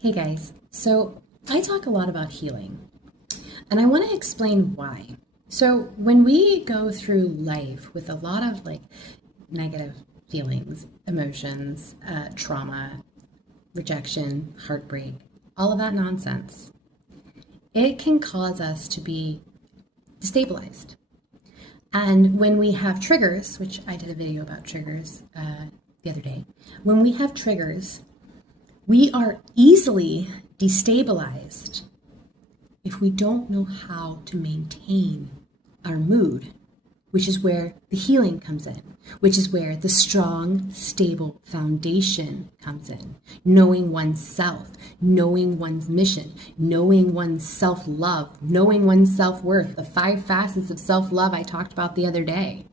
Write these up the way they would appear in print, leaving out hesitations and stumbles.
Hey guys, so I talk a lot about healing and I want to explain why. So when we go through life with a lot of negative feelings, emotions, trauma, rejection, heartbreak, all of that nonsense, it can cause us to be destabilized. And when we have triggers, which I did a video about triggers the other day, when we have triggers, we are easily destabilized if we don't know how to maintain our mood, which is where the healing comes in, which is where the strong, stable foundation comes in. Knowing oneself, knowing one's mission, knowing one's self-love, knowing one's self-worth, the 5 facets of self-love I talked about the other day.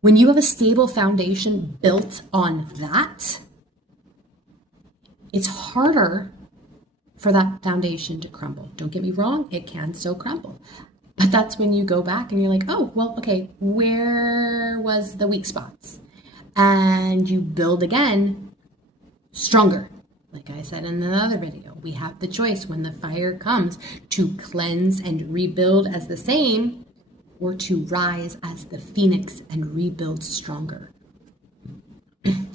When you have a stable foundation built on that, it's harder for that foundation to crumble. Don't get me wrong, it can still crumble. But that's when you go back and you're like, oh, well, okay, where was the weak spots? And you build again stronger. Like I said in another video, we have the choice when the fire comes to cleanse and rebuild as the same, or to rise as the phoenix and rebuild stronger.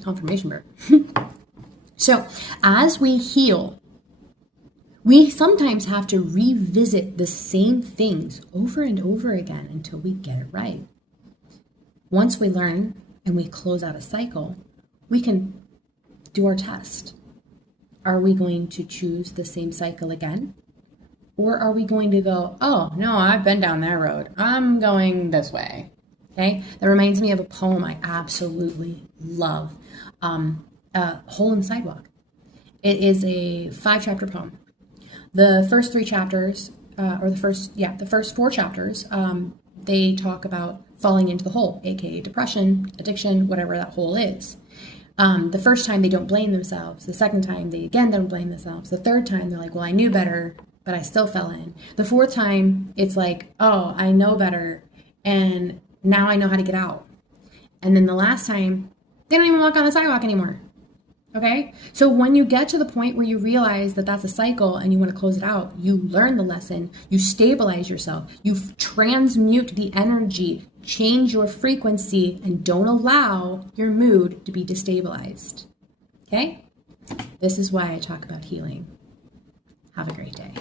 Confirmation bird. So as we heal, we sometimes have to revisit the same things over and over again until we get it right. Once we learn and we close out a cycle, we can do our test. Are we going to choose the same cycle again? Or are we going to go, oh, no, I've been down that road. I'm going this way. Okay? That reminds me of a poem I absolutely love. Hole in the Sidewalk. It is a 5-chapter poem. The first 3 chapters, the first 4 chapters, they talk about falling into the hole, aka depression, addiction, whatever that hole is. The first time they don't blame themselves. The second time they again don't blame themselves. The third time they're like, well, I knew better, but I still fell in. The fourth time it's like, oh, I know better, and now I know how to get out. And then the last time, they don't even walk on the sidewalk anymore. Okay? So when you get to the point where you realize that that's a cycle and you want to close it out, you learn the lesson, you stabilize yourself, you transmute the energy, change your frequency, and don't allow your mood to be destabilized. Okay? This is why I talk about healing. Have a great day.